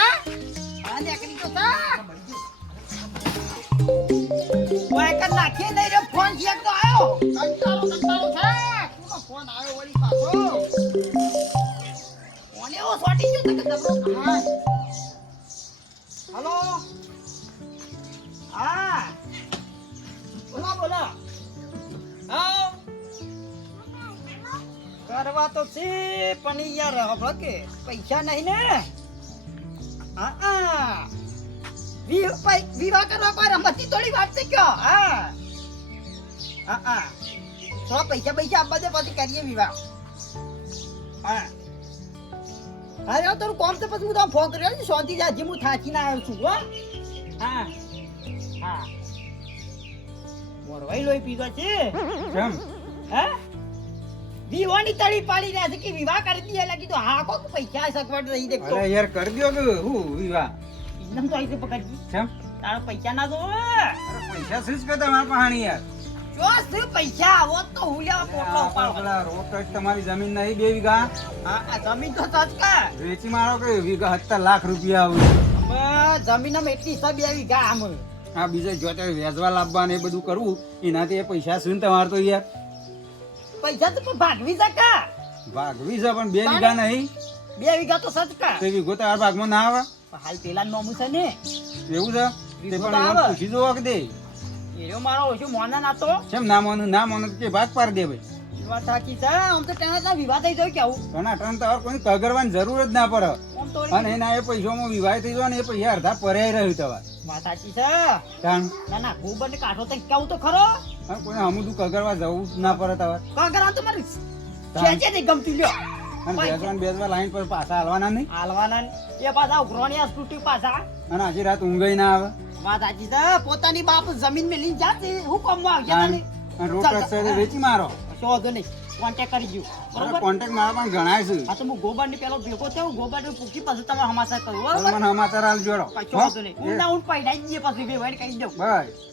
તા આ નીકળી ગયો તા ઓય કર નાખી નહીં રે ફોન ચેક તો આયો કંટાળો છે કોનો ફોન આવ્યો વળી પાછો ઓને ઓ સોટી ગયો તો કે દબરો હા હાલો હા બોલો હા કરવા તો છે પણ યાર હવે કે પૈસા નહીં ને હા વિવાહ કરવા કોઈ રમતી થોડી વાત છે કયો હા થોડા પૈસા આપવા દે પછી કરીએ વિવાહ હા અરે તારું કોમ તો પછી હું તો ફોન કર્યો ને શાંતિ જાજી હું થાકીને આવ્યો છું હો હા મોરવાઈ લોહી પીધો છે કેમ હે વિવાહની તળી પાડી રહ્યા છે કે વિવાહ કરી દઈએ લાગી તો હા કો પૈસા સગવડ રહી દેખતો અરે યાર કરી દયો કે હું વિવાહ ઇન્દમ તો આઈ પકડજી કેમ તારા પૈસા ના દો અરે પૈસા શું કે તમારા પાણી યાર જો પૈસા આવો તો હું લેવા પોટલો ઉપાડો પેલા રોકડ તમારી જમીન નહીં 2 વીઘા હા જમીન તો સચકા વેચી મારો કે વીઘા 17 લાખ રૂપિયા આવે જમીનમાં એટલી સબ 2 વીઘા આમ આ બીજે જોતે વેચવા લાવવા ને એ બધું કરવું એનાથી એ પૈસા શું તમારે તો યાર પૈસા તો ભાગવી જકા ભાગવી છે પણ 2 વીઘા નહીં 2 વીઘા તો સચકા તે વીઘો તારા ભાગમાં ના આવે હાલ પેલા નોમું છે ને એવું છે તે પણ એને પૂછી જોવા કે દે એરો મારો ઓછો મોના નાતો કેમ ના માનો કે ભાગ પાડ દે ભાઈ વાત સાચી છે આમ તો ત્યાં વિવાહ થઈ જાય કેવું ઘણા ટન તો કોઈ કગરવાની જરૂર જ ના પડે આમ તો અને એના એ પૈસામાં વિવાહ થઈ જાય ને એ પૈસા અડધા પરાઈ રહ્યું તમારે વાત સાચી છે કારણ ના ગોબર ને કાઢો તો કેવું તો ખરો કોઈ હમું કગરવા જવું જ ના પડે તમારે કગરા તો મારી છે નહીં ગમતી લ્યો અને બેસવા લાઈન પર પાછા હાલવાના નહીં હાલવાના એ પાછા ઉઘરોણી તૂટી પાછા અને આખી રાત ઊંઘાઈ ના આવે વાત સાચી છે પોતાની બાપ જમીન માં લઈને જાતે હું કામમાં આવ્યા ને અને રોકડ છે વેચી મારો શોધો નહીં કોન્ટેક્ટ કરી દઉં બરોબર કોન્ટેક્ટ મારા પણ ગણાય છે હા તો હું ગોબર ની પેલો ભેગો થયો ગોબર ને પૂછી પછી તમે સમાચાર કરો મને સમાચાર હાલ જોડો શોધો નહીં ઊંડા ઊંડ પૈડાઈ જઈએ પછી બે વાળી કહી દઉં બસ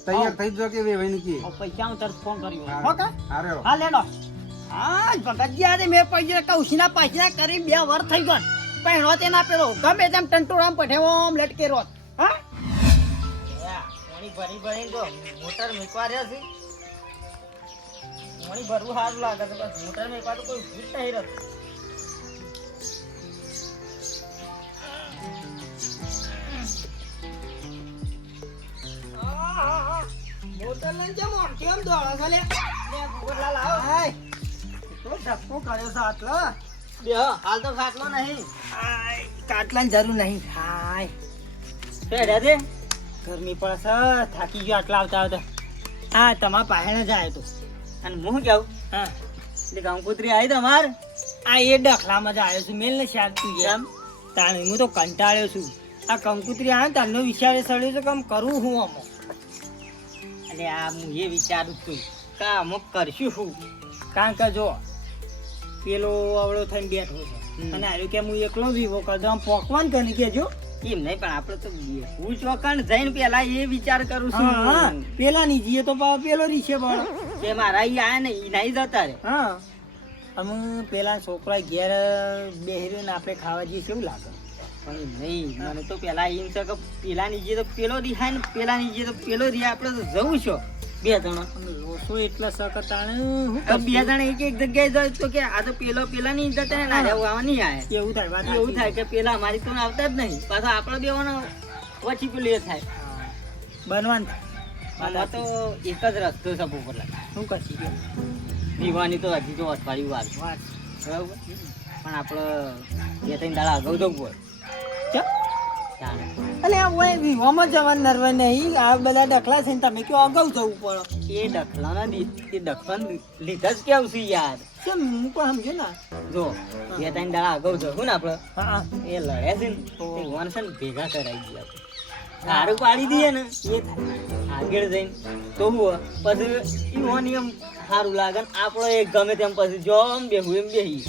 તૈયાર થઈ જો કે વેવાઈ ને કી પૈસા હું તરત ફોન કર્યો હો કા હારે હા લેડો હા ભગતજી આજે મેં પૈસા કૌશીના પૈસા કરી 2 વર્ષ થઈ ગયો પહેણો તેના પેલો ગમે તેમ ટંટોરામ પઠેવો આમ લટકે રોત હા પાણી ભરી તો મોટર મેકવા રહ્યો છે પાણી ભરવું સારું લાગે છે બસ મોટર મેકવા તો કોઈ ભૂત નહીં રહેતું મોટર લઈને કેમ આમ કેમ દોડો છો લે ભૂગોળલા લાવો હાય તો ધક્કો કર્યો છે આટલો બે હાલ તો ખાટલો નહીં હાય કાટલાની જરૂર નહીં હાય પેડ્યા દે ગરમી પડે થાકી ગયો આટલા આવતા હા તમારા પાહેણે જ આવ્યો તો અને હું કેવું હા એટલે કંકુતરી આવી તમાર આ એ ડખલામાં જ આવ્યો છું મેલ ને શાક તું એમ તાણે હું તો કંટાળ્યો છું આ કંકુતરી આવે તારનો વિચાર સડ્યો છે કે આમ કરવું હું અમુક એટલે આ હું એ વિચારું છું કે અમુક કરશું શું કારણ કે જો પેલો અવળો થઈને બેઠો છે અને આવ્યું કે હું એકલો વિવો કરતો આમ પોકવાન કરીને કેજો એમ નહીં પણ આપડે તો હું ચોકણ જઈને પેલા એ વિચાર કરું છું પેલા ની જઈએ તો પેલો રીશે બળ કે મારા ઈ આયા ને ઈ નહીં જતા રે હા અમે પેલા છોકરા ઘેર બેહર્યો ને આપણે ખાવા જઈએ કેવું લાગે પણ નહીં મને તો પેલા એમ છે કે પેલા ની જઈએ તો પેલો રીહાય ને પેલા ની જઈએ તો પેલો રીહાય આપણે તો જવું છો 2 જણા લોસો એટલા સકતાણે હું 2 જણા એક જગ્યાએ જાય તો કે આ તો પેલા ની જતા ને ના રહેવા નહીં આયા એવું થાય વાત એવું થાય કે પેલા અમારી તો આવતા જ નહીં પાછા આપણે બેવાનો ઓછી પેલું એ થાય બનવાન થાય તો એક જ રસ્તો છે પોપટલા શું કરશી કે દીવાની તો હજી તો અઠવાડિયું વાર બરાબર પણ આપણે 2-3 દાડા અગાઉ જવું હોય અલે ઓય વિવામાં જવાનું નરવા નહીં આ બધા ડખલા છે ને તમે કયો અગાઉ જવું પડે એ ડખલાના એ ડખલા લીધા જ કેવું છે યાર કેમ હું પણ સમજો ને જો 2-3 દાડા અગાઉ જવું ને આપણે હા એ લડ્યા છે ને તો વન છે ને ભેગા કરાવી ગયા સારું પાડી દઈએ ને એ થાય આગળ જઈને તો પછી ઈ વન એમ સારું લાગે ને આપણો એક ગમે તેમ પછી જો આમ બેહું એમ બેહી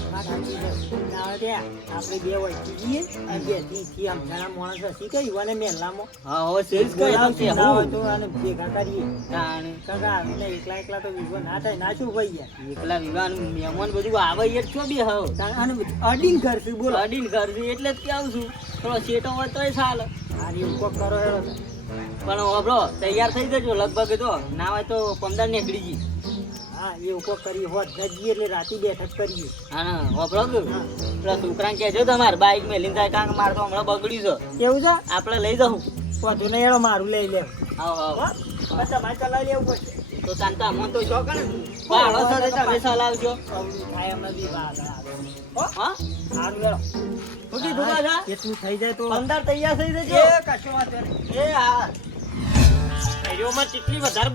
આપણે બે હોય જઈએ અને બે થી આમ ઘણા માણસ હસી કઈ યુવાને મેલામાં હા હવે સેજ કઈ તો કે ના હોય હું તો આને ભેગા કરીએ તાણે કાકા આવીને એકલા એકલા તો વિવો ના થાય ના શું ભાઈ યાર એકલા વિવાહ મહેમાન બધું આવે યાર છો બે હવ આને અડીન કરશું બોલો અડીન કરશું એટલે જ કેવું છું થોડો સેટો હોય તોય ચાલે આ એવું કોક કરો હેડો તો. પણ આપણો તૈયાર થઈ જજો લગભગ તો ના હોય તો 15 નીકળી જઈ હા એવું કોક કરી હોત જઈએ એટલે રાતે બેઠક કરીએ હા વાપરો કે પેલા છોકરાને કહેજો તમારે બાઈક મેલીને જાય કારણ કે મારે તો હમણાં બગડ્યું છે કેવું છે આપણે લઈ જાઉં વધુ નહીં એનો મારું લઈ લે આવો આવો બસ તમારે ચલાવી લેવું પડશે તો તાંતા મન તો શોખ ને પાડો સાથે તમે ચલાવજો અવળું થાય હમણાં બી બહાર આવે. હો? હા સારું લેડો. શું કીધું રાજા? એટલું થઈ જાય તો 15 તૈયાર થઈ જજો એ કશો વાંધો નહીં. એ હા એરિયોમાં કેટલી વધારે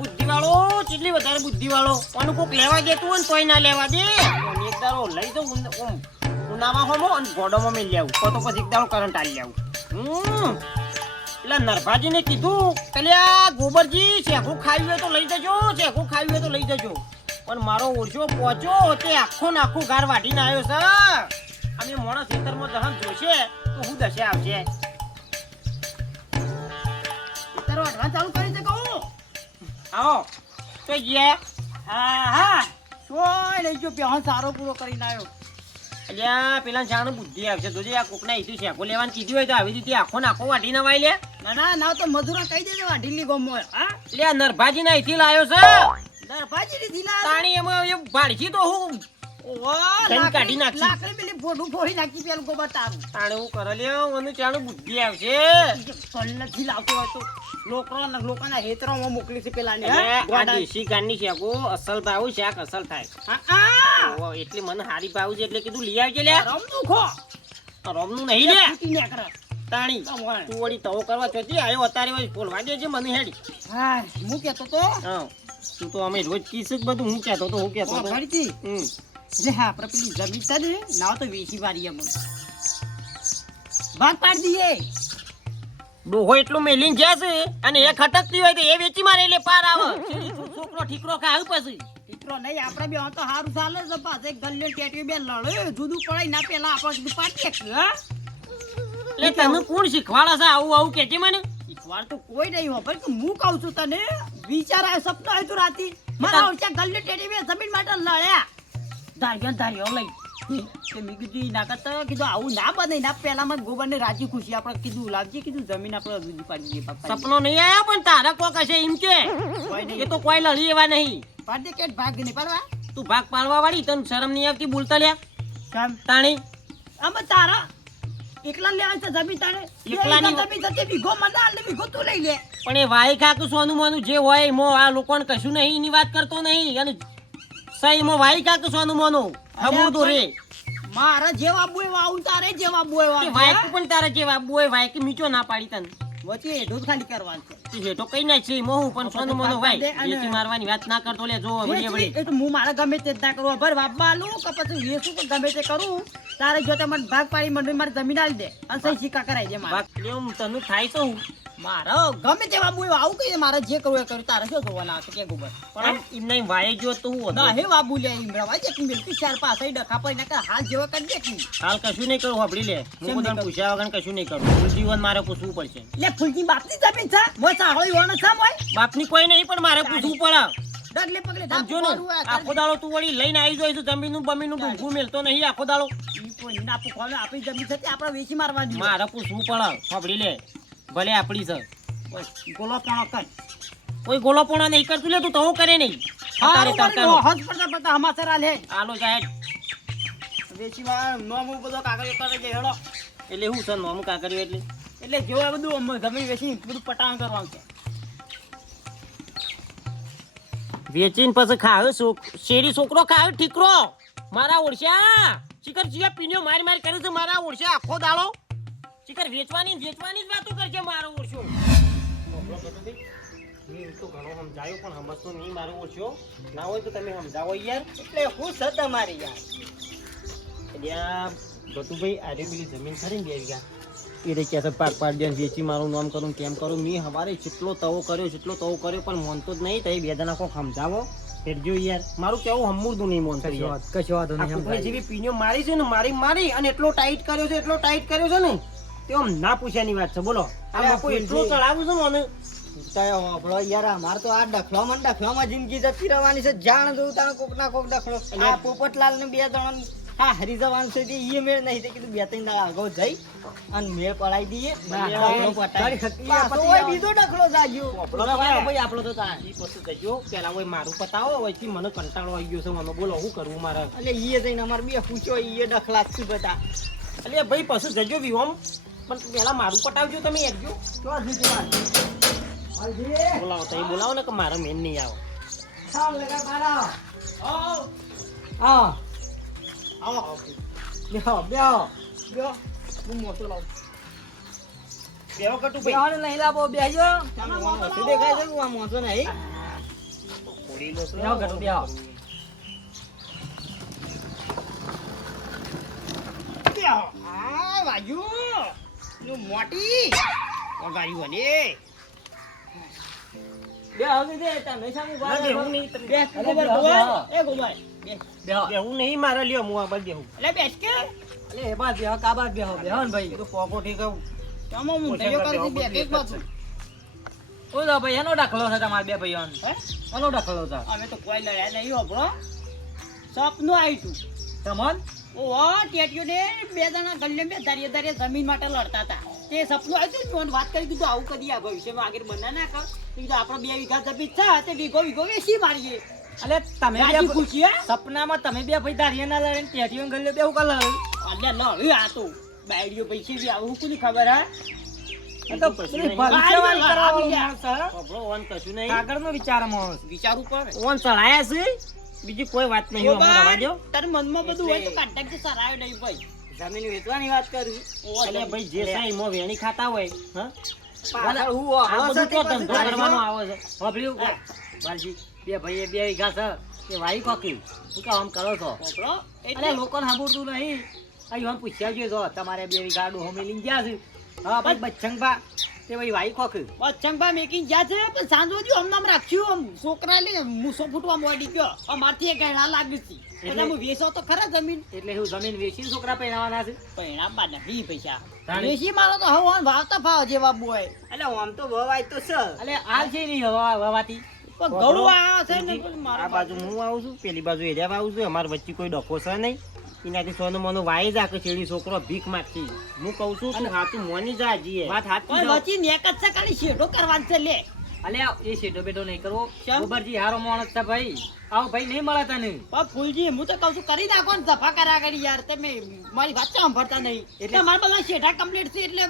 બુદ્ધિ વાળો કોનું કોક લેવા દેતું હોય ને તોય ના લેવા દે અને એક દાડો લઈ જાઉં ઉનામાં હોમો અને ગોડોમાં મેલી આવું તો પછી એક દાડો કરંટ આલી આવું પેલા નરભાજીને કીધું પેલા ગોબરજી શેખું ખાવી હોય તો લઈ જજો પણ મારો ઓછો પહોંચ્યો તે આખો ને આખું ઘર વાટીને આવ્યો છે અમે મોણા ખેતરમાં દહન જોશે તો હું દશે આવશે તારો advance ચાલુ કરી દે કહું. આવો તો ગયા હા સોય લઈ ગયો પેહણ સારો પૂરો કરીને આવ્યો. અલ્યા પેલા જાણ બુદ્ધિ આવશે જોજે આ કોકના ઈસુ શેકો લેવાનું કીધું હોય તો આવી રીતે આખો ને આખો વાટી ના વાય લે ના તો મજૂરા કહી દેજો આ ઢીલી ગમો હા એટલે આ નરભાજી ના અહીંથી લાયો છે દરભાજી ની ધીલા તાણી એમાં એ ભાડકી તો હું કઈ કાઢી નાખી. લાકડી પેલી ફોડું ફોડી નાખી પેલું ગોબર તારું તાણે હું કરે લ્યો મને ચાણું બુદ્ધિ આવશે ફળ નથી લાવતો હોય તો લોકોના હેતરોમાં મોકલી છે પેલા ને એટલે આ દેશી ગાનની શેકો અસલ ભાવ શાક અસલ થાય ઓહો, એટલે મને હારી ભાવ છે એટલે કીધું લઈ આવજે લે રમતું ખો રોમનું નહીં લે તૂટી ના કરે તાણી તું વળી તવો કરવા ચોથી આવ્યો અત્યારે વળી બોલવા દેજે મને હેડી હા હું કેતો તો હા તું તો અમે રોજ કીસ જ બધું હું કહેતો તો ફરીથી હમ એટલે હા આપણે પેલી જમીન છે ને ના તો વેચી વાળીએ મને ભાગ પાડી દઈએ ડોહો એટલું મેલીન જાય છે અને એ ખટકતી હોય તો એ વેચી મારે એટલે પાર આવે છોકરો ઠીકરો ખાવ પછી દીકરો નહીં આપણે બે તો સારું ચાલે છે પાછે ગલ્લે ટેટીઓ બે લડે જુદું પડાય ના પેલા આપણે જુદું પાડીએ હા એટલે તને કોણ શીખવાડે છે આવું કે છે મને શીખવાડ તો કોઈ નહીં હોય પણ હું કહું છું તને વિચાર આવ્યો સપનો આવ્યો તું રાતી મારા ઓછા ગલ્લે ટેટી બે જમીન માટે લડ્યા ધાર્યો લઈ તે મેં કીધું ના કરતા કીધું આવું ના બને ના પેલામાં ગોબર ને રાજી ખુશી આપણે કીધું લાવજે કીધું જમીન આપણે જુદી પાડી દઈએ બાપા સપનો નહીં આવ્યો પણ તારા કોક હશે એમ કે કોઈ નહીં એ તો કોઈ લડી એવા નહીં પાડી દે કે ભાગ નહીં પાડવા તું ભાગ પાડવા વાળી તને શરમ નહીં આવતી બોલતા લ્યા કામ તાણી આમાં તારા એકલા લેવા છે જમીન તારે એકલાની જમીન થતી વીઘો મને આલે વીઘો તું લઈ લે પણ એ વાય કાકુ સોનું મોનું જે હોય એમાં આ લોકોને કશું નહીં એની વાત કરતો નહીં અને સહી માં વાય કાકુ સોનું મોનું ખબર તો રે મારા જેવા બોય આવું તારે જેવા બોય કે વાયક પણ તારા જેવા બોય વાયક મીચો ના પાડી તને વચ્ચે એઢું જ ખાલી કરવાનું છે તું હેઠો કઈ ના છે મોહ પણ સોનું મોનું વાય એથી મારવાની વાત ના કરતો લે જો વળી વળી એ તો હું મારા ગમે તે જ ના કરું ભર બાપા આલું કે પછી વેચું કે ગમે તે કરું તારે જો તે મને ભાગ પાડી મંડળી મારી જમીન આલી દે અને સહી સિક્કા કરાવી દે મારે વાત લેવું તને થાય તો હું મારો ગમે તેવા બોય આવું કહીએ મારે જે કરવું એ કરું તારે શું જોવાના આવશે કે ગોબર પણ એમ નહીં વાય જો તો હું ના હે વાબુ લે ઈમ રવા જે કે મિલકી ચાર પાસે ડખા પડી ના હાલ જેવા કરી દે કે હાલ કશું નહીં કરું સાંભળી લે હું બધાને પૂછ્યા વગર કશું નહીં કરું ફૂલ જીવન મારે પૂછવું પડશે લે ફૂલકી બાપની જમીન છે મોય સાહોળી હોનો છે મોય બાપની કોઈ નહીં પણ મારે પૂછવું પડે ડગલે પગલે સમજો ને આખો દાડો તું વળી લઈને આવી જોઈશું જમીનનું બમીનનું ડૂંગું મેલતો નહીં આખો દાડો કોઈ ના પૂછવાનું આપણી જમીન છે તે આપણે વેચી મારવાની મારે પૂછવું પડે સાંભળી લે ભલે આપણી છે ગોલો પણ કર કોઈ ગોલો પોણો નહીં કરતું લે તું તો હું કરે નહીં તારે તરકારો હજ પડતા પડતા હમાસર આલે આલો જાહેર વેચી માં નોમું બધો કાગળ કરે છે હેડો એટલે હું છે નોમ કાકર્યું એટલે જેવો બધું જમીન વેચી બધું પટાણ કરવાનું છે વેચીને પછી ખાયો શેરી છોકરો ખાયો ઠીકરો મારા ઓળશા શિખર જીયા પીન્યો મારી કરે છે મારા ઓળશા આખો દાડો શિખર વેચવાની જ વાતો કરશે મારો ઓળશો તો ઘણો સમજાયો પણ સમજતો નહીં મારો ઓળશો ના હોય તો તમે સમજાવો યાર એટલે હું છે તમારી યાર ભતુભાઈ આજે પેલી જમીન ખરી ને 2 વીઘા એ રે કે પાક પાડ દે વેચી મારું નામ કરું કેમ કરું મેં હવારે જેટલો તવો કર્યો પણ મોનતો જ નહીં તો એ 2 જણા કોક સમજાવો હેડજો યાર મારું કેવું હમુરદું નહીં મોન કશો વાંધો આ નહીં કૂકની સમજાય. જેવી પીણીઓ મારી છે ને મારી અને એટલો ટાઈટ કર્યો છે ને તે આમ ના પૂછ્યાની વાત છે બોલો આ અરે લોકો એટલું ફૂલજી. ચડાવું છે ને મને ઉતાય હોભળો યાર, અમાર તો આ ડખલામાં જિંદગી જતી રહેવાની છે. જાણ જોઉં તાણ કોક ના કોક ડખલો. આ પોપટલાલ ને બે જણા હા હરી જવાનું છે તે ઈ મેળ નહીં. તે કીધું બે ત્રણ દાડા અગાઉ જઈ અને મેળ પડાઈ દઈએ. ડખલો પટાઈ. પાછો ઓય બીજો ડખલો જાગ્યો. ભાઈ આપણો તો ઈ પછી જજો પેલા હોય મારું પતાવો હોયથી મને કંટાળો આવી ગયો છે મને બોલો શું કરવું મારે એટલે ઈએ જઈને અમાર બે પૂછ્યો ઈએ ડખલા જ છે બધા. એટલે ભાઈ પછી જજો વિહોમ પણ પેલા મારું પટાવજો તમે એકજો ક્યાં જીતી વાત? હાલજી. બોલાવો તો બોલાવો ને કે મારા મેન નહીં આવો સાવ લગા બારા. આવો હા આવો બેહો બેહો બેહો. હું મોટો લાવું. બેહો કટુ ભાઈ બેહો ને નહીં લાવો બેહજો. શું દેખાય છે? હું આ મોટો નહીં. થોડી લો છો. બેહો કટુ બેહો. બેહો. આ વાજુ નું મોટી વગાડ્યું ને બેહો કીધે તમે સામું ના, બારા. બેહું નહીં તમે. બે અરે ગોબર બેહો, ગોબર. બેહો. એ ગોબર. બેહો. બેહું નહીં મારે લ્યો હું આ બાજુ બેહું એટલે બેસ કે. એટલે એ બાદ બેહો કાબાદ બેહો બેહો ને ભાઈ. તો પોપો ઠીક આવું તમે હું ઓછા ધૈર્ય બેહો, કરી બે એક બાજુ. છે. ઓ તો ભાઈ એનો દાખલો છે તમારા બે ભાઈઓનો. હે? એનો દાખલો છે. અમે તો કોઈ લડ્યા નહીં હોભળો સપનું આવ્યું તું તમન ઓહો ટેટીઓ ને બે જણા ગલ્લે બે ધારીએ જમીન માટે લડતા હતા તે સપનું આવ્યું તું ને વાત કરી દીધું આવું કદી આ ભવિષ્યમાં આગળ બના ના કર કીધું આપણો 2 વીઘા જમીન છે તે વીઘો વેચી મારીએ એટલે તમે રાજી બે ખુશી હે સપનામાં તમે બે ભાઈ દારીએ ના લડે ટેટીઓ ગલ્લે બે હું કલર. અલ્યા લડ્યું આ તો બાયડીઓ પૈસે બી આવું કોની ખબર હે એ તો પેલી ભવિષ્યવાણી કરવાવાળો માણસ છે. પોપડો ઓન કશું નહીં કાગળનો વિચાર માણસ. વિચારવું પડે ઓન ચડાયા છે બીજી કોઈ વાત નહીં ઓ અમારા ભાઈ, વાજો તારે મનમાં બધું હોય તો કાંટાક તો સરાયો નહીં ભાઈ જમીન વેચવાની વાત કરી. એટલે ભાઈ જે છે એમાં વેણી ખાતા હોય હા પાછળ હું આ આવો બધું છે તો તે ધંધો પાછું કરવાનો કરવાનો. આવે છે વાપર્યું વાલજી બે ભાઈએ 2 વીઘા છે એ વાઈ કોકી શું કામ આમ કરો છો હોભળો અરે એટલે લોકોને સાંભળતું નહીં. અહીં આમ પૂછ્યા જોઈએ તો તમારે 2 વીઘા ડોહો મેલીને ગયા છે. હા ભાઈ બચ્ચંગભા તે ભાઈ વાઈ ખોખ. બચ્ચંગભા મેકીને ગયા છે પણ સાંજો જો હમણાં રાખ્યું આમ છોકરા લે મૂસો ફૂટવા મોડી ગયો અમારથી એ ગયડા લાગે છે એટલે હું વેચો તો ખરા જમીન એટલે હું જમીન વેચીને છોકરા પહેરાવાના છે. પૈણા નહીં પૈસા તાણી. વેચી મારો તો હવે વાવતા ભાવ જેવા બોય એટલે આમ તો વવાય તો છે. એટલે હાલ છે નહીં વવાતી. પણ ઘઉં આ છે ને આ મારા બાજુ હું આવું છું પેલી બાજુ એરિયા આવું છું અમારા વચ્ચે કોઈ ડખો છે નહીં એનાથી સોનું મોનું વાઈ જા કે છેડી છોકરો ભીખ માંગતી હું કહું છું તું હાથું મોની જા જીએ વાત હાચી પણ છે. વચ્ચે નેક જ છે ખાલી શેઢો કરવાનો છે લે અલ્યા એ શેઠો બેઠો નહીં કરવો. કેમ? ગોબરજી હારો માણસ છે ભાઈ. આવો ભાઈ નહીં મળે તને. પણ ફૂલજી હું તો કહું છું કરી નાખો ને સફા કર્યા કરી યાર તમે મારી વાત સાંભળતા નહીં એટલે મારા બધા શેઠા કમ્પ્લીટ છે એટલે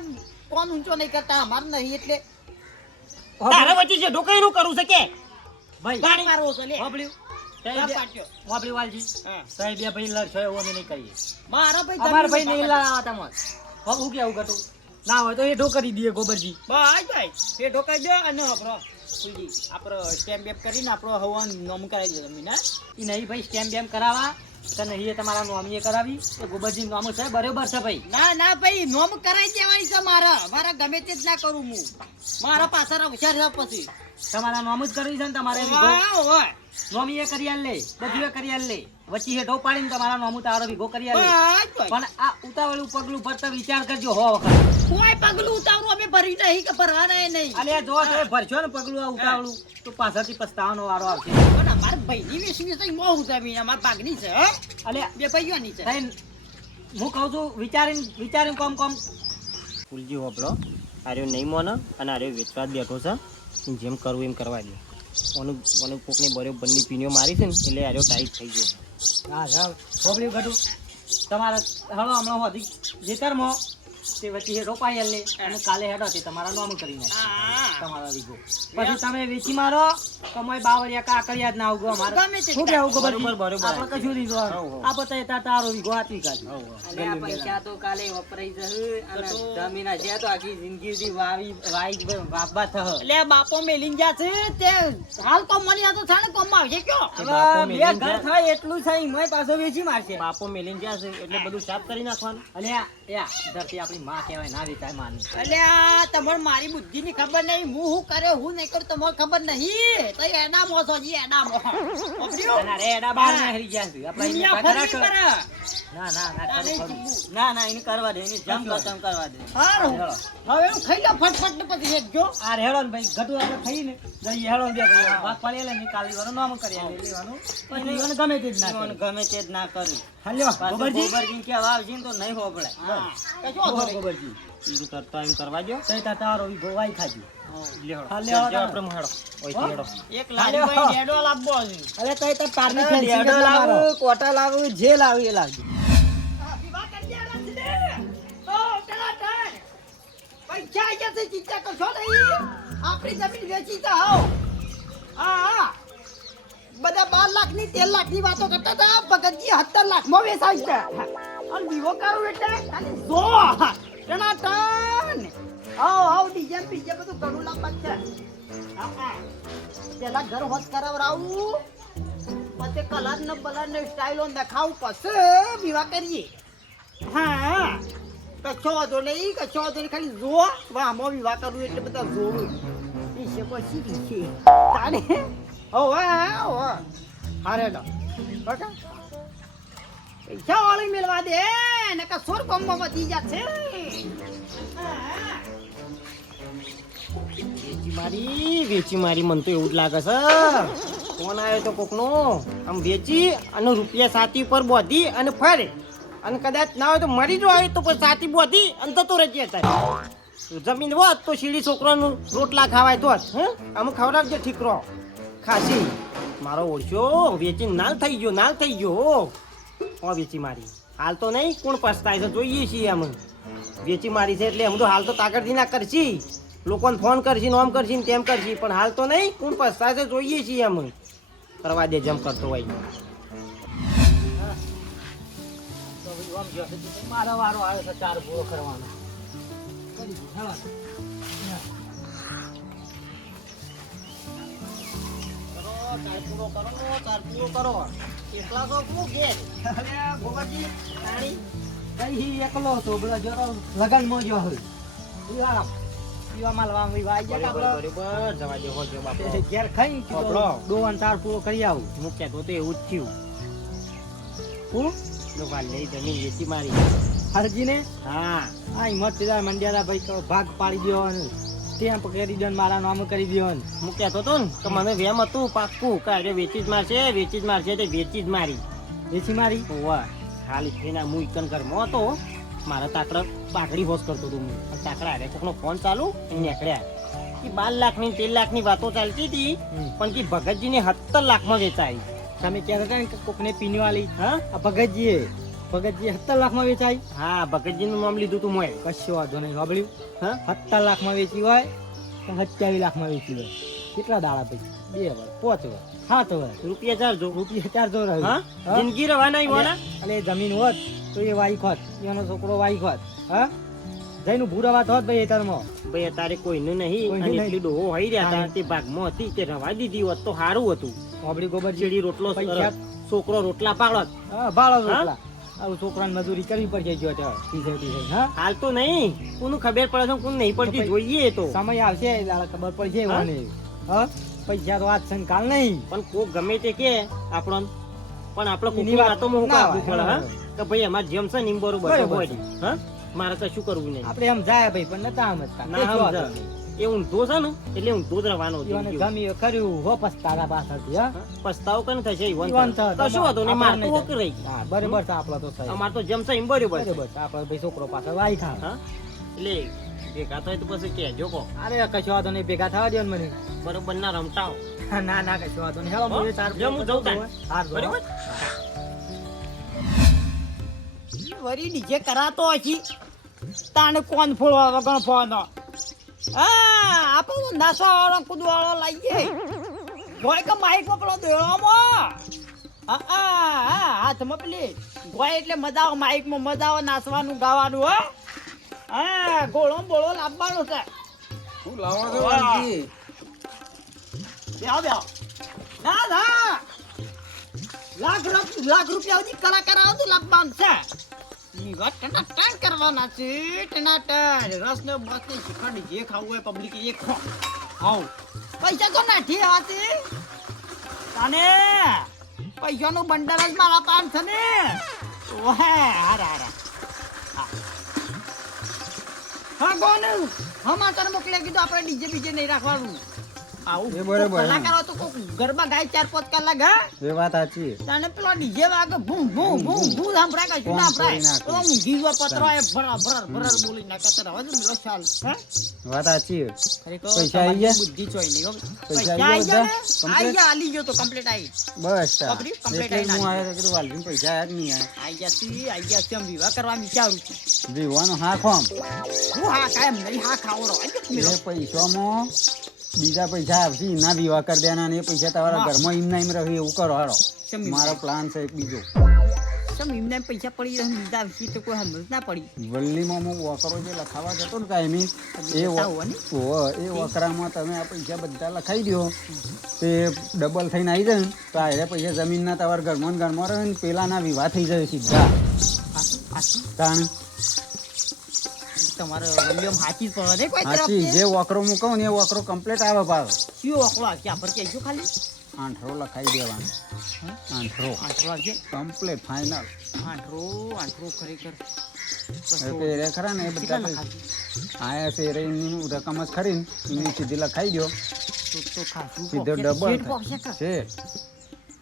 કોણ ઊંચો નહીં કરતા અમાર નહીં એટલે તારા વચ્ચે છે ઢોકાઈનું કરું છે કે ભાઈ ગાડી મારવો છે લે વાપર્યું. ગાપ પાટ્યો. વાપર્યું વાલજી. હા. સાહેબ બે ભાઈ લડશો એવું અમે નહીં કરીએ. મારા ભાઈ અમારા ભાઈ જમીન નહીં લાવવા તમે. હવે હું કેવું કરું ના હોય તો એ ઢો કરી દઈએ ગોબરજી. ભાઈ ભાઈ એ ઢોકાઈ દો અને આપણો ફૂલજી આપણો સ્ટેમ્પ બેપ કરીને આપણો હવન નોમ કરાવી દો તમે ના એ નહીં ભાઈ સ્ટેમ્પ બેમ કરાવવા કે નહીં એ તમારા નોમીએ કરાવી એ ગોબરજી નોમ છે બરોબર છે ભાઈ. ના ભાઈ નોમ કરાવી દેવાની છે મારા ગમે તે જ ના કરું હું મારા પાછળ હોશિયાર છે પછી તમારા નોમ જ કરવી છે ને તમારે નોમી એ કરી આલ લે બધું એ કરી આલ લે વચ્ચે હેઠો પાડીને તમારા નોમ તારો ભીગો કરી આલ લે. પણ આ ઉતાવળું પગલું ભરતા વિચાર કરજો હો વખત. કોઈ પગલું ઉતાવળું અમે ભરી નહીં કે ભરવાના નહીં અલ્યા જો તમે ભરશો ને પગલું આ ઉતાવળું તો પાછળથી પસ્તાવાનો વારો આવશે. પણ અમારા ભાઈની વેચવી છે બહુ જમીન અમારા ભાગની છે હો અલ્યા બે ભાઈઓની છે સાહેબ, હું કહું છું વિચારીને કોમ ફૂલજી હોપડો આર્યો નહીં મોને અને આર્યો વેચવા જ બેઠો છે જેમ કરવું એમ કરવા દે મને કોકની બરોબરની પીણીઓ મારી છે ને એટલે આર્યો ટાઈટ થઈ ગયો હા હા ખોબલી ઘટું તમારા હળો હમણાં હોધી જેતરમાં તે વચ્ચે હેઠો પાઈ આલ લે અને કાલે હેઠો તે તમારા નોમ કરી નાખે હા તમારા વીઘો પછી તમે વેચી મારો તો મોય બાવરિયા કાકડિયા જ ના આવગો અમારે ગમે તે શું કેવું ગોબરજી? બરોબર. આપણે કશું નહીં જોવાનું. હઉ. આપણે તો તારો વીઘો હાથી કાઢી. અને આ પૈસા તો કાલે વપરાઈ જશે અને જમીન હજી તો આખી જિંદગી સુધી વાવવા થશે. એટલે આ બાપો મેલીન જા છે તે હાલ કોમ મળી આ તો છાણે કોમમાં આવશે કયો હવે બે ઘર થાય એટલું થાય મોય પાછો વેચી મારશે. બાપો મેલીને ગયા છે એટલે બધું સાફ કરી નાખવાનું અલ્યા યા ધરતી આપણે આપણી માં કહેવાય ના વેચાય માની. અલ્યા તમારે મારી બુદ્ધિ ની ખબર નહીં, હું શું કરે હું નહીં કરું તમારે ખબર નહીં. તો એના મોસો જી એના મો ના રે એડા બાર ના હરી ગયા છે. આપણે એને દુનિયા ખરા ફરી કર. કરે. ના ના ના ના, નહીં ખરું, ખરું. ચૂકવું. ના ના એને કરવા દે, એને જમ કરતમ કરવા દે. હારું. હવે હું ખાઈ લઉં ફટફટ ને પછી વેચજો. આ હેળો ને ભાઈ ગટુ આપણે ખાઈ ને જઈએ હેળો ને બે ભાઈ વાક પાડી લે ને કાલી વાળો નામ કરી આલે લેવાનું પછી ઈવન ગમે તે જ ના કરે. ગમે તે જ ના કરે. હાલ્યો ગોબરજી કે વાવજી ને તો નહીં હોબળે. હા. કશો વાંધો નહીં. ગોબરજી ઈ કરતા એમ કરવા દો. તઈ તારો ઈ ગોવાઈ ખાજો. લેહડો. હાલ્યો આપણે હેડો. ઓય હેડો. એક લારીભાઈ ડેડો લાવવો છે. અરે તઈ તાર તારની ફેન્સી લેડો કેટલા મારો? લાવું કોટા લાવું જે લાવું એ લાવજો. હા, વિવાહ કરી દેવાના છે ને. તો પેલા ટાઈમ. પૈસા આઈ જશે, ચિંતા કરશો નહીં. આપણી જમીન વેચી તો આવો. હા બધા 12 લાખ ની 13 લાખ ની વાતો કરતા હતા. ભગતજી 17 લાખ માં વેચાઈ છે. અને વિવો કરું એટલે ખાલી જો ટનાટન. આવ ડીજે બીજે બધું ઘણું લાંબા છે. હા પેલા ઘર હોત કરાવરાવું, પછી કલર ને બલર ને સ્ટાઈલો દેખાવું, પછી વિવાહ કરીએ. હા કશો વાંધો નહીં, કશો વાંધો નહીં. ખાલી જો આમાં વિવાહ કરવું એટલે બધા જોવું એ છે પછી છે તાને. હોવે હારે લો બકા પૈસા વાળી મેળવા દે ને કે સોર કોમમાં વધી જશે. વેચી મારી મને તો એવું જ લાગે છે. ફોન આવ્યો તો કોકનો આમ વેચી અને રૂપિયા સાતી ઉપર બોધી અને ફરે અને કદાચ ના હોય તો મરી જો આવે તો પછી સાતી બોધી અને જતો રહી જાય. જમીન હોત તો શીડી છોકરાનું રોટલા ખાવાય તો જ આમ ખવડાવજે ઠીકરો ખાસી. મારો ઓળશો વેચી નાલ થઈ ગયો વેચી મારી. હાલ તો નહીં કોણ પસ્તાય છે જોઈએ છીએ અમે. વેચી મારી છે એટલે એમ તો હાલ તો તાકડથી ના કરશી, લોકોને ફોન કરશી નોમ કરશી ને તેમ કરશી, પણ હાલ તો નહીં કોણ પસ્તાય છે જોઈએ છીએ અમે. કરવા દે જેમ કરતો હોય. મારો વારો આવ્યો છે ચાર પૂરો કરવાનો. એકલો હતો પેલો જોરો લગનમાં ગયો હોય પીવા માલવા વાઈ ગયા બરોબર જવા દે હોજો બાપો. ઘેર ખાઈ બાપડો. દોવાન ચાર પૂરો કરી આવું. મૂક્યા તો એવું જ થયું. હું દુકાન લઈ જમીન વેચી મારી. હરજી ને હા આ હિંમત મંડ્યારા ભાઈ તો ભાગ પાડી દ્યો ને સ્ટેમ્પ કરી દો ને મારા નામ કરી દો ને. મૂક્યા તો હતો ને તો મને વેમ હતું પાક્કું કાંઈ વેચી જ મારશે તે વેચી જ મારી. વેચી મારી વાહ ખાલી ફેના હું ઇકન ઘરમાં હતો. મારા તાકડા પાકડી હોશ કરતો હતો હું. તાકડા હારે કોકનો ફોન ચાલુ અહીં નીકળ્યા કે 12 લાખની 13 લાખની વાતો ચાલતી હતી, પણ કે ભગતજીને 17 લાખમાં વેચાઈ. તમે કહેતા હતા ને કે કોકને પીની વાલી હા આ ભગતજીએ 17 લાખમાં વેચાઈ. હા ભગતજીનું નામ લીધું તું મોય. કશો વાંધો નહીં સાંભળ્યું. હા 17 લાખમાં વેચી હોય તો 27 લાખમાં વેચી હોય. કેટલા દાડા પછી 2 વાર 5 વાર 7 વાર રૂપિયા ચારજો. રૂપિયા 400 રહ્યું. હા જિંદગી રવાના હોના. એટલે જમીન હોત તો એ વાઈક હોત, એનો છોકરો વાઈક હોત. હા જઈનું ભૂરા વાત હોત ભાઈ એતરમાં. ભાઈ અત્યારે કોઈનું નહીં કોઈનું અને નહીં. એટલી ડોહો હોય રહ્યા હતા તે ભાગમાં હતી તે રવા દીધી હોત તો સારું હતું. આપડી ગોબર ચીડી રોટલો પૈસા છોકરો રોટલા પાડત. હા ભાળો હા? રોટલા આવું છોકરાને મજૂરી કરવી પડશે જો તો હા હાલ તો નહીં કોનું ખબર પડે છે કોનું નહીં પડતી જોઈએ તો. સમય આવશે દાડા ખબર પડશે હા? મને. હા પૈસા તો આજ છે ને કાલ નહીં. પણ કોક ગમે તે કે આપણો પણ આપણે એની કોકની વાત વાતોમાં હું ના કાબુ હોય. પડે હા હા. કે ભાઈ અમારે જેમ છે ને એમ બરોબર બરોબર હોય છે. હા મારે કશું કરવું નહીં. આપણે એમ જાય ભાઈ પણ નતા સમજતા. ના કશો વાંધો સમજાય. નહીં. એ ઊંધો છે ને એટલે ઊંધો જ રહેવાનો છે. ઈવોને ગમ્યું કર્યું હો પસ્તારા પાછળથી હા પસ્તાવો કને થશે ઈવન ઈવન તો. તો કશું વાંધો નહીં મારતો હોક રહી. હા બરોબર છે આપણો તો સહી. અમારે તો જેમ છે એમ બરોબર છે. બરોબર છે આપણો ભાઈ છોકરો પાછળ વાઈ ખા. હા એટલે ભેગા થાય તો પછી કહેજો કો અરે કશો વાંધો નહીં ભેગા થવા દો ને મને. બરોબર ના રમતાઓ. ના ના કશો વાંધો નહીં. હેલો મને ચાર જો હું જઉં તાન. હા બરોબર વરી ડીજે કરાતો હજી તાને કોણ ફોડવા વગર ફોન. હા આપણો નાસવા વાળો કૂદવા વાળો લાવીએ ગોય કે માઈક માં પેલો દોડામાં. હા હાથમાં પેલી ગોય એટલે મજા આવે, માઈક માં મજા આવે નાસવાનું ગાવાનું. હો હા ગોળો બોળો લાવવાનો છે. હું લાવો છો વાલજી? બેહો ના લાખ રૂપિયા સુધી કલાકાર આવતું લાવવાનું છે. વિવાહ ટનાટન કરવાના છે, ટનાટન. રસ ને બસ ને શિખંડ જે ખાવું હોય પબ્લિક એ ખો. હાઉ. પૈસા તો નથી આવતી. તાને પૈસાનું બંડલ જ મારા પાન છે ને. ઓહે હારા હારા. હા કોણ સમાચાર મોકલ્યા કીધું આપણે ડીજે બીજે નહીં રાખવાનું. આવું એ બરોબર. કોક કલાકારો તો કોક ગરબા ગાય 4-5 કલાક હા. એ વાત સાચી. તને પેલો ડીજે વાગે ભૂમ ભૂમ ભૂમ ભૂમ સાંભળાય કશું ના કોણ કરી સંભળાય. નાખે. તો ઊંઘી ગયો પતરો એ ભરા ભરા ભરા બોલી નાખે તો હવે મિલો ચાલ હે. વાત સાચી. ખરેખર પૈસા આઈ ગયા? બુદ્ધિ ચોઈ નહીં હો. પૈસા પૈસા આઈ આઈ ગયા ગયા ને? બધા? આઈ ગયા આલી ગયો તો કમ્પ્લીટ આઈ. બસ તાર. પકડી? complete એટલે આઈને હું આવી. આવ્યો તો કીધું વાલજીને પૈસા આયા કે નહીં આયા. આઈ ગયા છે આમ વિવાહ કરવા વિચારું છું. જીવવાનું હા ખોમ. હું હા કાયમ નહીં હા ખાવો રહો મિલો. એ પૈસામાં બીજા પૈસા આવશે એના વિવાહ કરી દેવાના અને એ પૈસા તમારા હા. ઘરમાં એમ ના એમ રહે એવું કરો હારો. શમી. મારો પ્લાન છે એક બીજો. સમ એમને પૈસા પડી રહે બીજા વિશે તો કોઈ સમજ ના પડી. વલ્લીમાં હું વકરો જે લખાવા જતો ને કાયમી એ જતા હોવા ને? એ વકરામાં તમે આ પૈસા બધા લખાઈ દો તે ડબલ થઈને આવી જાય ને તો આ પૈસા જમીનના તમારા ઘરમાં ને ઘરમાં રહે ને પેલાના વિવાહ થઈ જાય સીધા. કારણ તમારે વોલ્યુમ હાચી જ પડે ને કોઈ સાચી તરફથી? જે વકરો મૂકો ને એ વકરો કમ્પ્લીટ આવે પાછો. શિયો ઓકળો આવશે આપણે કહેજો ખાલી આંઠરો લખાઈ દેવાનો. આંઠરો આંઠરો આવશે કમ્પ્લીટ ફાઇનલ. આંઠરો ખરેખર એ ખરા ને એ કેટલા બધા લખાશે? આયા છે એની રકમ જ ખરી ને એની સીધી લખાઈ દો તો ખાસું સીધો પોકે. ડબલ શેઠ પોકે કે? છે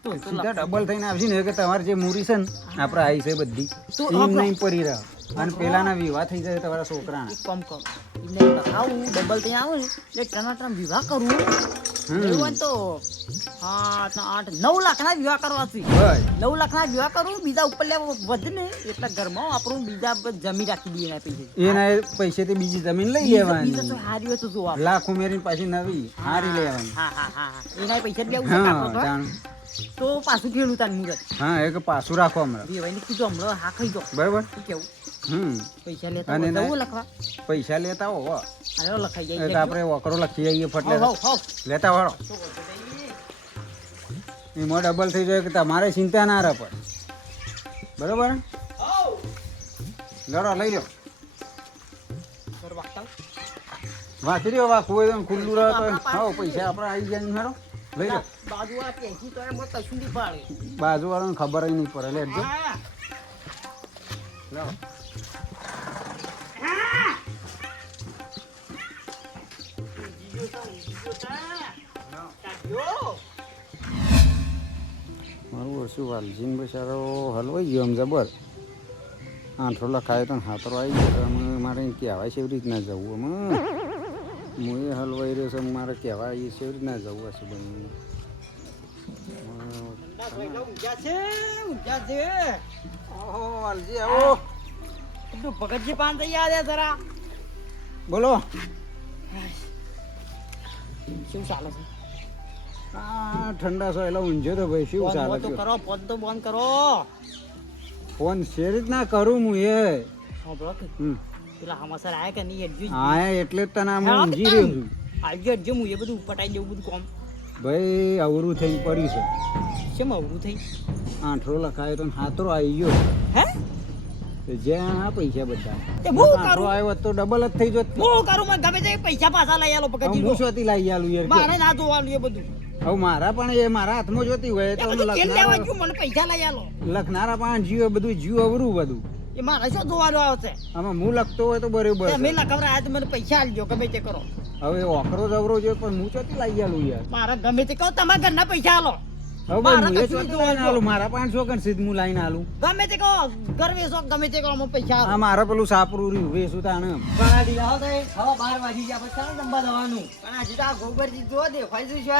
તો સીધા ડબલ થઈને આવશે ને કે તમારે જે મૂરી છે ને આપણે આવી છે બધી તો એમ આપણો- નહીં પડી રહે અને પેલાના વિવાહ થઈ જાય તમારા છોકરાના. એક કામ કરો એટલે લખાવું ડબલ ત્યાં આવે ને એટલે ટનાટન વિવાહ કરવું એવું હોય ને તો 8-9 લાખના વિવાહ કરવા છે. બસ 9 લાખના વિવાહ કરું બીજા ઉપર લેવા વધે ને એટલે ઘરમાં આપણું બીજા જમી રાખી દઈએ એના પૈસે. એના પૈસેથી બીજી જમીન લઈ બીજા લેવાની તો હારી હોય તો જોવા. લાખ ઉમેરીને પાછી નવી હારી લેવાની. હા. એના પૈસા જ લેવું છે હા કાકો તો. જાણ. તો પાછું ખેડું તાર મુરત. હા એ કે પાછું રાખો હમણાં વેવાઈને કીધું હમણાં હા ખાઈ દો. બરાબર. શું કેવું? પૈસા લેતા અને હોય તો એના- હું લખવા. પૈસા લેતા હો અરે લખાઈ જાય એટલે આપણે વકરો લખી આવીએ ફટલે હાવ. લેતા વાળો એમાં ડબલ થઈ જાય કે તમારે ચિંતા ના રહે પણ બરોબર લડો લઈ લો વાંચી રહ્યો વા કોઈ ખુલ્લું રહે તો હા પૈસા આપણે આવી જાય ને હેડો લઈ લો બાજુ આ પેસી તો એમ કશું નહીં પાડે. બાજુ વાળાને ખબર નહીં પડે લેજો હા. લાવો મારું વર્ષું વાલજીન બચારો હલવાઈ ગયો આમ જબર આંઠો લખાયો તો હાથરો આવી ગયો તો અમે મારે કહેવાય છે એવી રીતના જવું અમે હું એ હલવાઈ રહ્યો છે મારે કહેવાય છે એવી રીતના જવું હશે બની ઊંઝા છે. ઓહો વાલજી આવો તું ભગતજી પાન થઈ યાદ જરા બોલો શું ચાલે છે? આ ઠંડા છો એટલે ઊંઝો તો ભાઈ શું ચાલે ફોન તો છે કરો ફોન તો બંધ કરો. ફોન છે રીતના કરું હું એ સાંભળો કે હમ પેલા હમાસર આયા કે નહીં હેડજો હા એટલે જ તને આમ ઊંઝી રહ્યો છું આવજો હેડજો હું એ બધું પટાઈ દઉં બધું કોમ. ભાઈ અવરું થઈને પડ્યું છે શેમ અવરું થઈ? આંઠરો લખાયો તો હાથરો આવી ગયો હે તો જ્યાં આ પૈસા બધા તે હું આંઠરો કરું આવ્યો હોત તો ડબલ જ થઈ જોત હું કરું મને ગમે તે પૈસા પાછા લઈ આલો હવે ભગતજી હું શોથી લાવી આલું યાર મારે ના જોવાનું એ બધું. હવે મારા પણ એ મારા હાથમાં જોતી હોય એ તો બધું કેમ લેવા લખનારા ગયું મને પૈસા લઈ આલો. લખનારા પણ જીવ બધું જીવ અવરું બધું એ મારે શું જોવાનું આવશે? આમાં હું લખતો હોય તો બરોબર તમે છે. લખાવરા તો મને પૈસા આલજો ગમે તે કરો. હવે ઓખરો જવરો જો પણ હું ચોથી લાવી આલું યાર મારે ગમે તે કહો તમારા ઘરના પૈસા આલો. હવે મારા ભાઈ હું એ કશું ચોથી જોવાનું લાવીને આલું મારા 500 કણ સીધ હું લાવીને આલું ગમે તે કહો ઘર વેચો ગમે તે કરો મને પૈસા આ આલો. મારે પેલું સાપરું રહ્યું વેસું તાણે ઘણા દી લાવો તો હવા 12 વાગી ગયા પછી ચાલો જમવા જવાનું. પણ હજી તો આ ગોબરજી જો દેખાય શું છે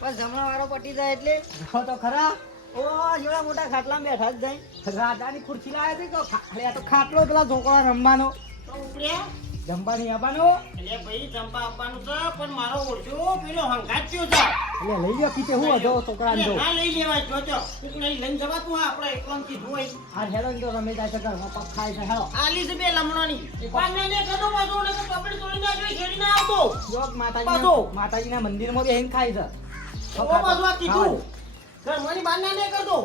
પણ જમવા વાળો પટી જાય એટલે જો તો ખરા ઓ જેવડા મોટા ખાટલા બેઠા જ જાય રાજાની ખુરશી લાવે છે તો ખાલી આ તો ખાટલો પેલા છોકરા રમવાનો તો ઉપડ્યા જમવાની આવવાનો એટલે ભાઈ જંપા આપવાનું છે પણ મારો ઓળખ્યો પેલો હંગાચ્યો છે એટલે લઈ લ્યો કીતે હું હતો છોકરાને જો ના લઈ લેવાય જોજો તું નહીં લઈને જવાતું હોય આપણે એકલાને કીધું હોય આ હેલો તો રમે જાય છે ઘરમાં પગ ખાય છે હેલો આલી છે બે લમણોની પાને ને કદો પાછો ને પકડી તોડી નાખી ખેડી ના આવતો જોગ પાછો. માતાજીના મંદિરમાં બેહીને ખાય છે ઓ પાછો આ કીધું ઘર મારી બાના ને કરતો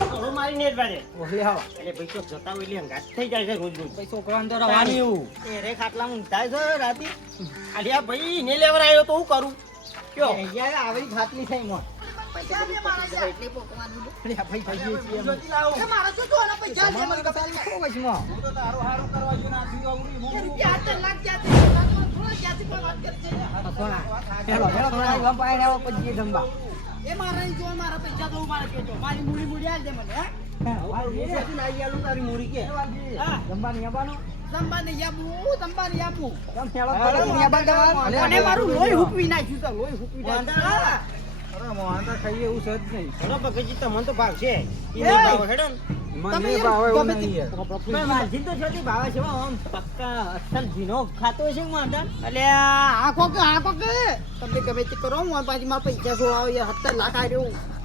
થોડું મારી નેટ બાજે ઓલે આવો એટલે ભાઈ તો જતા હોય એટલે હંગાત થઈ જાય છે રોજ રોજ ભાઈ છોકરાને તો રવાનું એવું એ રે ખાટલામાં ઊંઘતા છો રાતે અલ્યા ભાઈ ને લેવર આવ્યો તો હું કરું કયો યાર આવી ખાટલી થઈ મોં અરે ભાઈ ભાઈ છીએ અમે. એ મારા તો જોવાના પૈસા છે મને કપાલ શું વચમાં? સોના. હેલો, હેલો, થોડા ઈવમ પાડે આવો પછી જમવા. એ મારા અહીં જો મારા પૈસા તો મારે કેજો મારી મૂડી આલ દે મને હે તારી મૂડી કે જમવા નહીં આવવાનું? સંબા ને યાબુ કેમ હેલો અરે, કરો? નહીં આવવાનું તમારે? અને મારું લોહી હુકવી નાખ્યું છે લોહી હુકવી નાખ્યું અરે મોહનતા ખાઈએ એવું છે જ નહીં. બરો બગજી તમને તો ભાવશે ઈ નહીં ભાવ હેડો ને મને ભાવે એવું નહીં યાર. પણ માલજીન તો છોટી ભાવે છે હો, આમ પક્કા અસલ ઝીનો ખાતો છે મોંડા અલે આખો કે તમે ગમે તે કરો હું પાછી મારા પૈસા જોડાવો યાર 17 લાખ આવ્યો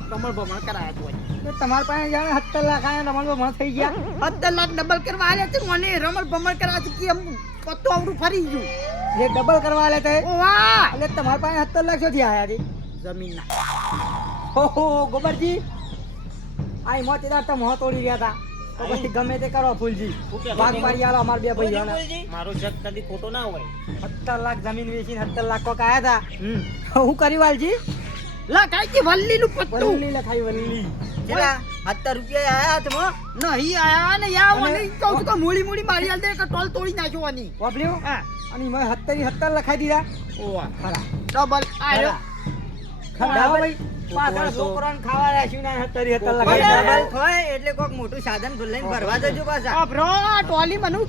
કમળ ભમણ કરાયા તો તો તમારે પાસે જાણે 17 લાખ આયા તમારે મને થઈ ગયા 17 લાખ ડબલ કરવા આલે છે મને રમણ ભમણ કરાયા છે કે એમ પત્તો આવડું ફરી ગયું જે ડબલ કરવા આલે તે ઓ વાહ એટલે તમારે પાસે 17 લાખ શોધી આયા છે જમીનના ઓહો ગોબરજી આઈ મોતીદાર તો મોહ તોડી ગયા હતા તો પછી ગમે તે કરો ફૂલજી ભાગ પાડી આલો અમાર બે ભાઈઓને મારો શક કદી ખોટો ના હોય 17 લાખ જમીન વેચીને 17 લાખ કોક આયા હતા હું કરી વાલજી લા કાઈ કે વલ્લી નું પત્તું વલ્લી લખાઈ વલ્લી કેટલા 17 રૂપિયા આયા હાથમાં નહીં આયા ને યા મને કહું છું કે મૂડી મારી આલ દે કે ટોલ તોડી નાખવાની વાપલ્યો હા અને મેં 17 લખાઈ દીધા ઓવા ખરા ડબલ આયો ખરા ભાઈ પાછળ છોકરાને ખાવા રાખ્યું ને 17 કોઈ લખાઈ ડબલ થાય એટલે કોક મોટું સાધન લઈને ભરવા જજો પાછા આ બ્રો ટોલી મને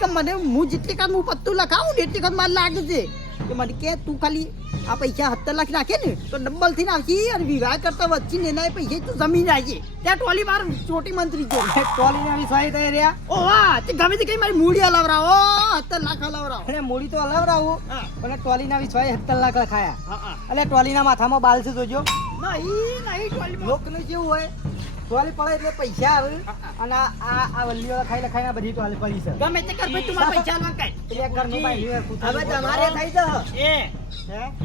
કે મને હું જેટલી કામ હું પત્તું લખાવું ને એટલી કામ મને લાગે છે કે મને કે તું ખાલી આ પૈસા 17 લાખ નાખે ને તો ડબલ થી નાખી અને વિવાહ કરતા વચ્ચે ને એના પૈસા તું જમીન રાખી ત્યાં ટોલી માર ચોટી મંત્રી જો ટોલીના વિશ્વાસ થઈ રહ્યા ઓ વાહ તે ગમે તે કઈ મારી મૂડી હલાવરાવો 17 લાખ હલાવરાવો અને મૂડી તો હલાવરાવું હા પણ ટોલીના વિશ્વાસ 17 લાખ લખાયા હા એટલે ટોલીના માથામાં બાલ છે જોજો નહીં ટોલી લોકનું કેવું હોય ટોલી પડે એટલે પૈસા આવે અને આ વલ્લીઓ લખાઈને બધી ટોલી પડી છે ગમે તે કર ભાઈ તું મારા પૈસા લંકાય એટલે ઘરનું બાંધ્યું હોય, હવે કૂતરું તમારે થઈ જશે એ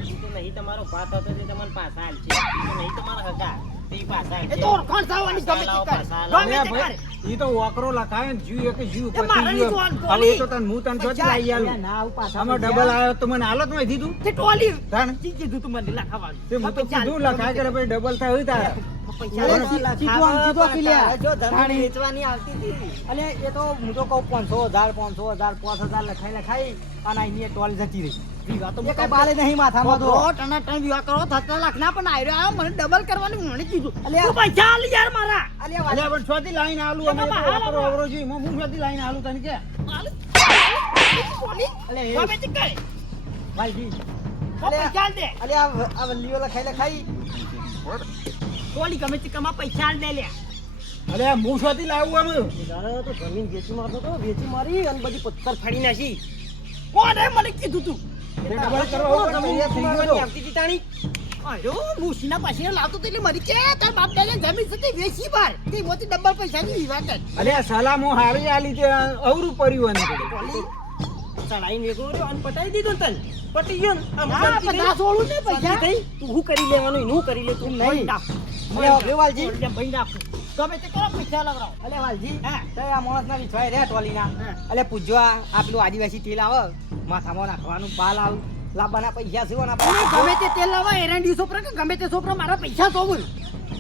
ઈ તો નહીં તમારો ભાત હતો તે તમને પાછા હાલ છે ઈ તો નહીં તમારા હગા તે ઈ પાછા હાલ એ છે તો ઓળખાણ થવાની ગમે તે કર ગમે તે કર ઈ તો વાકરો લખાય ને જીવ એક જીવ એ મારે નહીં જોવાનું, હવે એ તો તને હું તને જોત લાવી અલ્યા આલું ના આવું પાછા આમાં પૈસા. ડબલ આવ્યો તો મને હાલત માં દીધું તે ટોલી તાણ જી કીધું તું મને લખાવાનું તે હું તો કીધું લખાય કરે ભાઈ ડબલ થાય હોય તારે અરે સીધું આમ સીધું આપી લે. જો ધરણી તાણી. વેચવાની આવતી હતી અલે એ તો હું તો કહું 500,000 5,000 લખાઈ અને અહીંની એ ટોલ જતી રહી વિવાહ તો એ કઈ બાલે નહીં માથામાં તો ટન વિવાહ કરો 17 લાખ ના પણ આવ્યો મને ડબલ કરવાનું મને કીધું અલ્યા. તું પૈસા આલ યાર મારા અલ્યા અલ્યા પણ છોથી લાઈન આલું અમે તો વાકરો અવરો જોઈ હું છોથી લાઈન આલું તને કે અલે એ ગમે તે કર ભાઈજી પૈસા આલ દે અલ્યા આ વલ્લીઓ લખાઈ ટોલી ગમે તે કમા પૈસા આલ દે લે અલ્યા હું છોથી લાવું અમે દાદા તો જમીન વેચી મારતો તો વેચી મારી અને બધી પથ્થર ફાડી નાખી કોને મને કીધું તું તે ડબલ કરવા ઉપર જમીન તૈયાર થઈ ગયો મારવાની તો. આવતી હતી તાણી અયો મુસીના પાછળ લાવતો તો એટલે મારી કે તાર બાપ દાદા જમીન સતી વેચી બાર તે મોતી ડબલ પૈસાની વિવાહ કર અલ્યા સલામો હારી આલી તે અવરું પડ્યું અને ચડાઈને વેગો રહ્યો અને પટાઈ દીધો ને તને પટી ગયો ને આમ હા શાંતિ થઈ. 50 ઓળું ને પૈસા શાંતિ થઈ. તું શું કરી લેવાનું એનું કરી લે તું નહીં. નાખ અલ્યા વેવાલજી ભાઈ નાખ ગમે તે કરો પૈસા લવરાવ અલ્યા વાલજી હા. તો આ માણસના વિશ્વાસ રહ્યા ટોલીના હા. અલ્યા પૂછજો આ પેલું આદિવાસી તેલ આવે માથામાં નાખવાનું બાલ આવે લાવવાના પૈસા શું અને ગમે તે તેલ લાવા એરંડી છોપરા કે ગમે તે છોપરા મારા પૈસા જોવું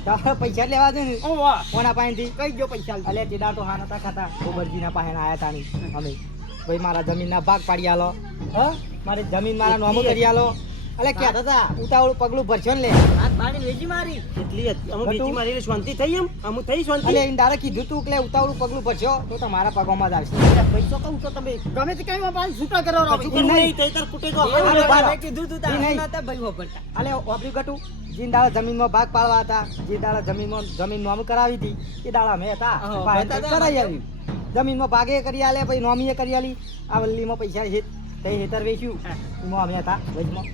તારે પૈસા જ લેવા દે ને ઓ વાહ કોના પાસેથી કઈ ગયો પૈસા આલ. અલ્યા તેડા તો હા નતા ખાતા ગોબરજીના પાસે આયા તાણી અમે ભાઈ મારા જમીનના ભાગ પાડી આલો હ મારી જમીન મારા નોમો કરી આલો અલ્યા ક્યાં હતા ઉતાવળું પગલું ભરશો ને લે હાથ પાડી વેચી મારી કેટલી હતી અમે હતું? વેચી મારી એટલે શાંતિ થઈ એમ અમુ થઈ શાંતિ અલ્યા એને દાડા કીધું તું કે લે ઉતાવળું પગલું ભરશો તો તમારા પગોમાં જ આવશે પૈસા કહું તો તમે ગમે તે કઈ માં છૂટા કરો રાવ કશું કરવું નહીં, તઈ તાર કૂટે તો અરે આપણે બાર. મેં કીધું તું તારે નહીં. નતા ભાઈ વાપરતા અલે ઓબરી ગટુ જીન દાડા જમીનમાં ભાગ પાડવા હતા જે દાડા જમીન નોમ કરાવી હતી એ દાડા અમે હતા હા, પાસે હતા કરાઈ આવી જમીનમાં ભાગે કરી આલે પછી નોમીએ કરી આલી આ વલ્લીમાં પૈસા તે હેતર વેચ્યું એમાં અમે હતા વચમાં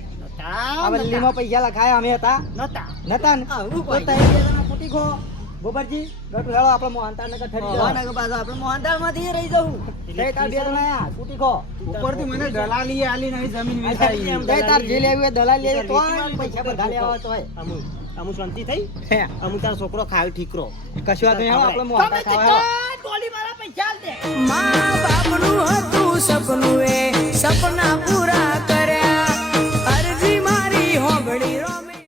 આ વલ્લીમાં પૈસા લખાયા અમે હતા નતા નતા ને આવું તો કોઈ. તઈ બે જણા ફૂટી ખો ગોબરજી ગટુ હેળો આપણે મોહનતાળ નગર ઠરી જવા હોવાના કે પાછા આપણે મોહનથાળમાંથી રહી જવું તઈ તાર બે જણા આયા ફૂટી ખો ઉપરથી મને દલાલી આલી નહીં જમીન વેચાઈ તઈ તાર જે લેવું એ દલાલ લેવી તો પૈસા બધા લેવા હોય તો હોય અમુ અમુ શાંતિ થઈ હે અમુ તારો છોકરો ખાય ઠીકરો કશું વાત નહીં આપણે ગમે મોટા તે ખાવા કર, ડોલી મારા પૈસા આલ દે મા બાપનું હતું સપનું એ સપના પૂરા